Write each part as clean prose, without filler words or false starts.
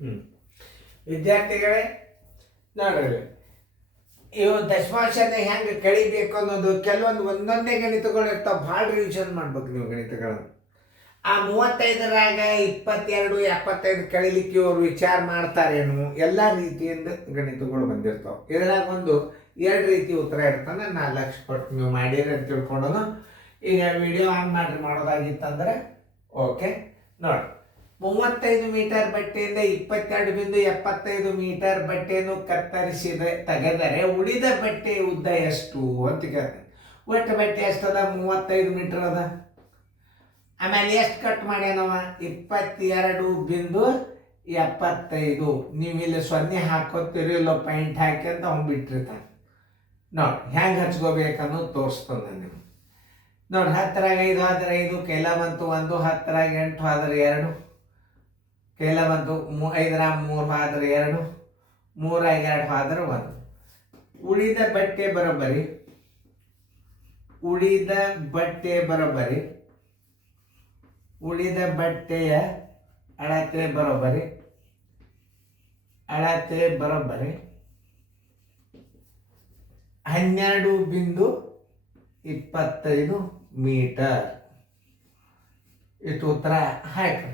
ಹ್ಞೂ ವಿದ್ಯಾರ್ಥಿಗಳೇ ನೋಡ್ರಿ, ಇವು ದಶಮಾಂಶನ ಹೆಂಗೆ ಕಳಿಬೇಕು ಅನ್ನೋದು ಕೆಲವೊಂದು ಒಂದೊಂದೇ ಗಣಿತಗಳು ಇರ್ತಾವೆ. ಭಾಳ ರಿವಿಷನ್ ಮಾಡ್ಬೇಕು ನೀವು ಗಣಿತಗಳನ್ನು. ಆ 35ರಾಗ 22 75 ಕಳಿಲಿಕ್ಕೆ ಇವರು ವಿಚಾರ ಮಾಡ್ತಾರೇನು, ಎಲ್ಲ ರೀತಿಯಿಂದ ಗಣಿತಗಳು ಬಂದಿರ್ತಾವೆ. ಇದ್ರಾಗ ಒಂದು 2 ರೀತಿ ಉತ್ತರ ಇರ್ತಾನೆ. 4 ಲಕ್ಷ ಕೊಟ್ಟು ನೀವು ಮಾಡಿರಿ ಅಂತ ತಿಳ್ಕೊಳ್ಳೋದು. ಈಗ ವಿಡಿಯೋ ಆನ್ ಮಾಡಿ ಮಾಡೋದಾಗಿತ್ತಂದ್ರೆ ಓಕೆ ನೋಡಿ. 35 ಮೀಟರ್ ಬಟ್ಟೆಯಿಂದ 22.75 ಮೀಟರ್ ಬಟ್ಟೆಯನ್ನು ತೆಗೆದರೆ ಉಳಿದ ಬಟ್ಟೆ ಉದ್ದ ಎಷ್ಟು ಅಂತ ಕೇಳ್ತೇನೆ. ಒಟ್ಟು ಬಟ್ಟೆ ಎಷ್ಟದ? 35 ಮೀಟರ್ ಅದ. ಆಮೇಲೆ ಎಷ್ಟು ಕಟ್ ಮಾಡ್ಯಾನವ? 22.75. ನೀವು ಇಲ್ಲಿ 0 ಹಾಕೋತೀರಿ, ಇಲ್ಲ ಪಾಯಿಂಟ್ ಹಾಕಿ ಅಂತ ಅವ್ನು ಬಿಟ್ಟಿರ್ತಾನೆ. ನೋಡಿ ಹೆಂಗೆ ಹಚ್ಕೋಬೇಕನ್ನೋದು ತೋರಿಸ್ತಾನೆ ನೀವು. ನೋಡಿ 10ರಾಗ 5 ಆದ್ರೆ 5, ಕೈಲ ಬಂತು 1, 10ರಾಗ 8 ಆದ್ರೆ 2, ಕೈಲ ಬಂತು 5ರಾಗ 3 ಆದ್ರೆ 2, 3ರಾಗ 2 ಆದ್ರೆ 1. ಉಳಿದ ಬಟ್ಟೆ ಬರೋಬ್ಬರಿ, ಉಳಿದ ಬಟ್ಟೆಯ ಅಳತೆ ಬರೋಬ್ಬರಿ 12.25 ಮೀಟರ್. ಇಷ್ಟು ಉತ್ತರ ಹಾಕ್ರಿ.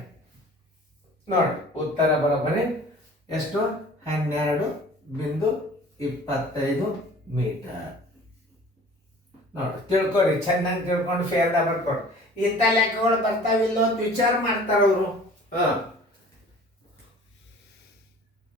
ನೋಡಿ ಉತ್ತರ ಬರೋಬ್ಬರಿ ಎಷ್ಟು? 12.25 ಮೀಟರ್. ನೋಡಿ ತಿಳ್ಕೊರಿ, ಚೆನ್ನಾಗಿ ತಿಳ್ಕೊಂಡು ಫೇರ್ದ ಬರ್ಕೊಡ್ರಿ. ಇಂಥ ಲೆಕ್ಕಗಳು ಬರ್ತಾವಿಲ್ಲ ಅಂತ ವಿಚಾರ ಮಾಡ್ತಾರವರು.